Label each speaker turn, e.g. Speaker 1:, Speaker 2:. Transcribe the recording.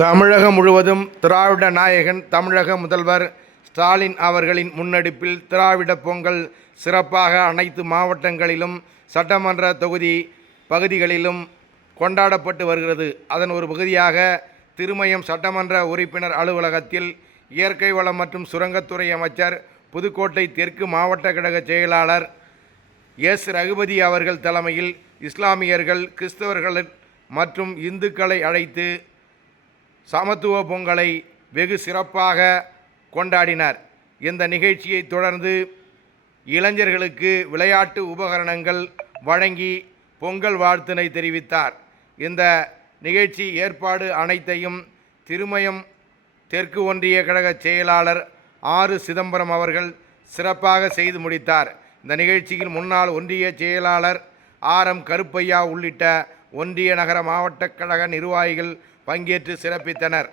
Speaker 1: தமிழகம் முழுவதும் திராவிட நாயகன் தமிழக முதல்வர் ஸ்டாலின் அவர்களின் முன்னெடுப்பில் திராவிட பொங்கல் சிறப்பாக அனைத்து மாவட்டங்களிலும் சட்டமன்ற தொகுதி பகுதிகளிலும் கொண்டாடப்பட்டு வருகிறது. அதன் ஒரு பகுதியாக திருமயம் சட்டமன்ற உறுப்பினர் அலுவலகத்தில் இயற்கை வளம் மற்றும் சுரங்கத்துறை அமைச்சர் புதுக்கோட்டை தெற்கு மாவட்ட கழக செயலாளர் எஸ். ரகுபதி அவர்கள் தலைமையில் இஸ்லாமியர்கள் கிறிஸ்தவர்கள் மற்றும் இந்துக்களை அழைத்து சமத்துவ பொங்கலை வெகு சிறப்பாக கொண்டாடினார். இந்த நிகழ்ச்சியை தொடர்ந்து இளைஞர்களுக்கு விளையாட்டு உபகரணங்கள் வழங்கி பொங்கல் வாழ்த்தினை தெரிவித்தார். இந்த நிகழ்ச்சி ஏற்பாடு அனைத்தையும் திருமயம் தெற்கு ஒன்றிய கழக செயலாளர் ஆறு சிதம்பரம் அவர்கள் சிறப்பாக செய்து முடித்தார். இந்த நிகழ்ச்சியில் முன்னாள் ஒன்றிய செயலாளர் ஆர் எம் கருப்பையா உள்ளிட்ட ஒன்றிய நகர மாவட்ட கழக நிர்வாகிகள் பங்கேற்று சிறப்பித்தனர்.